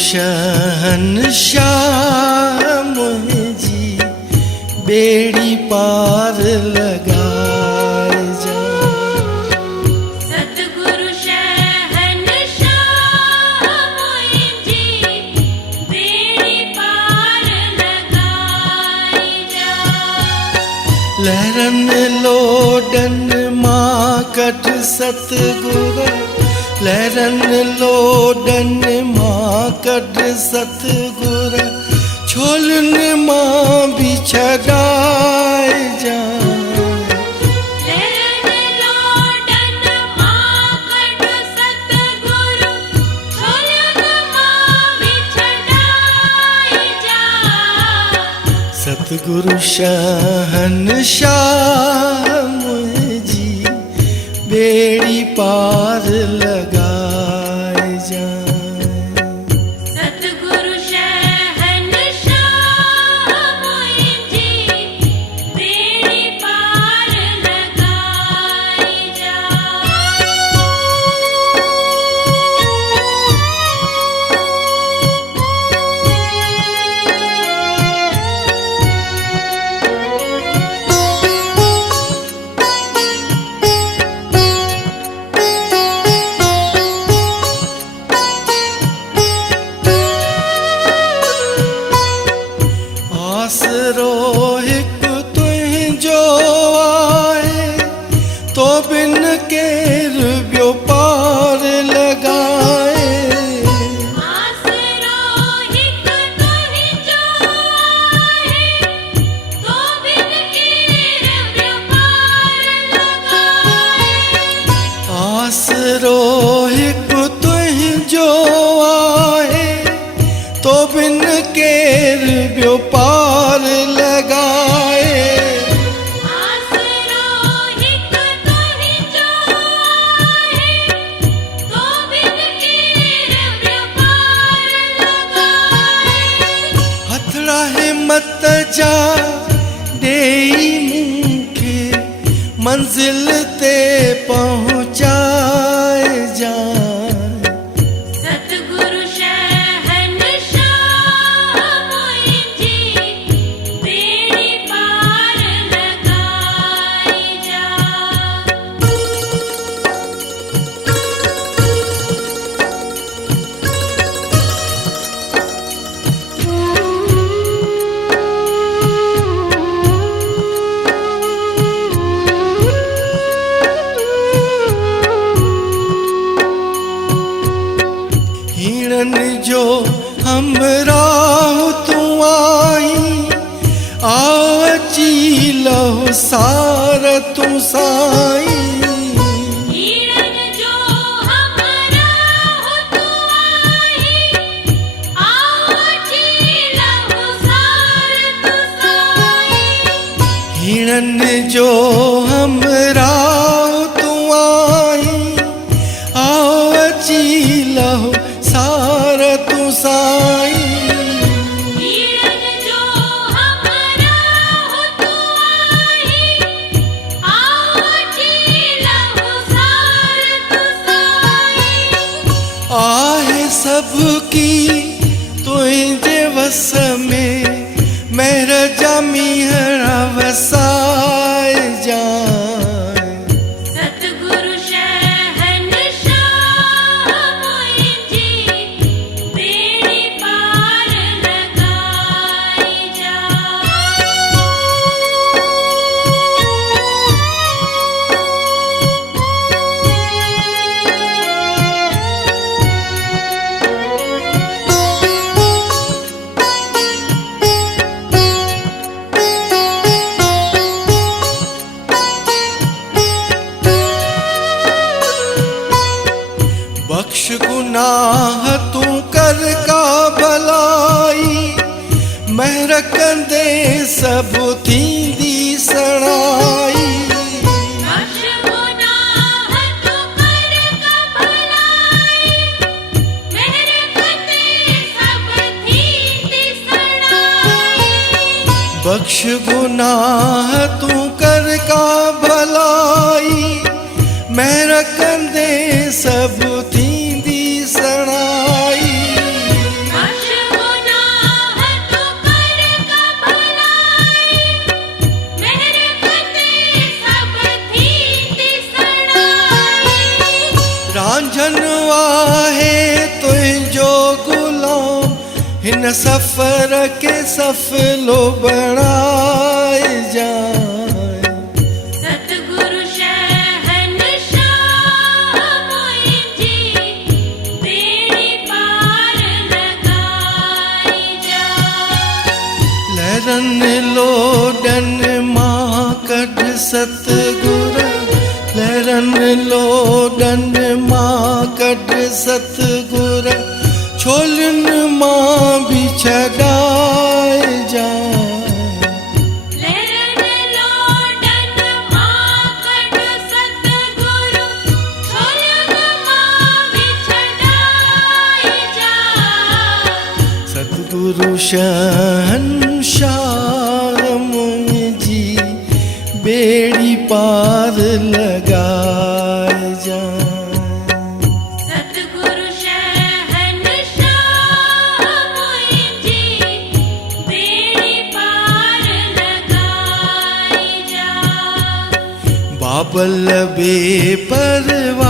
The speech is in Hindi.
शहंशाह मुंहिंजी बेड़ी पार लगाए जा। सतगुरु शहंशाह मुंहिंजी बेड़ी पार लगाए जा। लहरन लोडन मां कढ सतगुर, लहरन लोडन मां कढ सतगुर, छोलन मां भी छॾाए जा। लहरन लोडन मां कढ सतगुरु, छोलन मां भी छॾाए जा। सतगुरु शहंशाह मुंहिंजी बेड़ी पार लगाए जा। सतगुरु शहंशाह मुंहिंजी बेड़ी पार लगाए जा। आसरो हिकु तुंहिंजो आहे, तो बिन केरु ॿियो पार लॻाए। आसरो हिकु तुंहिंजो आहे, तो बिन केरु ॿियो पार लॻाए। आसरो हिकु तुंहिंजो आहे, तो बिन केरु ॿियो पार लॻाए। आसरो हिकु तुंहिंजो आहे, तो बिन केरु ॿियो पार लॻाए। हथड़ा हिम्मत जा ॾेई मूंखे मंज़िल ते पहुचाए जा। सतगुरु शहंशाह मुंहिंजी बेड़ी पार लगाए जा। हीणन जो हमराह तूं आई, आओ अची लहो सार तूं साईं। हीरन जो हमराह तू आई, आओ अची लहो सार तू साईं। हीणन जो हमराह तूं आई, आओ अची लहो सार तूं साईं। हीरन जो हमराह तू आई, आओ अची लहो सार तू साईं। आहे सबकी तुंहिंजे वस में, महर जा मीहरा वसाए जा। सतगुरु शहंशाह मुंहिंजी बेड़ी पार लगाए जा। बख्श गुनाह तूं कर का भलाई, महर कंदे सभु थींदी सणाई। बख्श गुनाह तू कर का भलाई, महर कंदे सब थींदी सणाई। बख्श गुनाह तूं कर का भलाई, महर कंदे सब थींदी सणाई। इन सफर के सफलो बनाए जाए। सतगुरु शहंशाह मुझी बेड़ी पार लगाई जा। लहरन लोडन मां कढ सतगुर, लहरन लोडन मां कढ सतगुर, छोलन मां भी छॾाए जाए। लहरन लोडन मां कढ सतगुरु, छोलन मां भी छॾाई जा। सतगुरु शहंशाह मुंहिंजी बेड़ी पार लगाए जाए। सतगुरु शहंशाह मुझी बेड़ी पार लगाई जा। बाबल बेपरवाह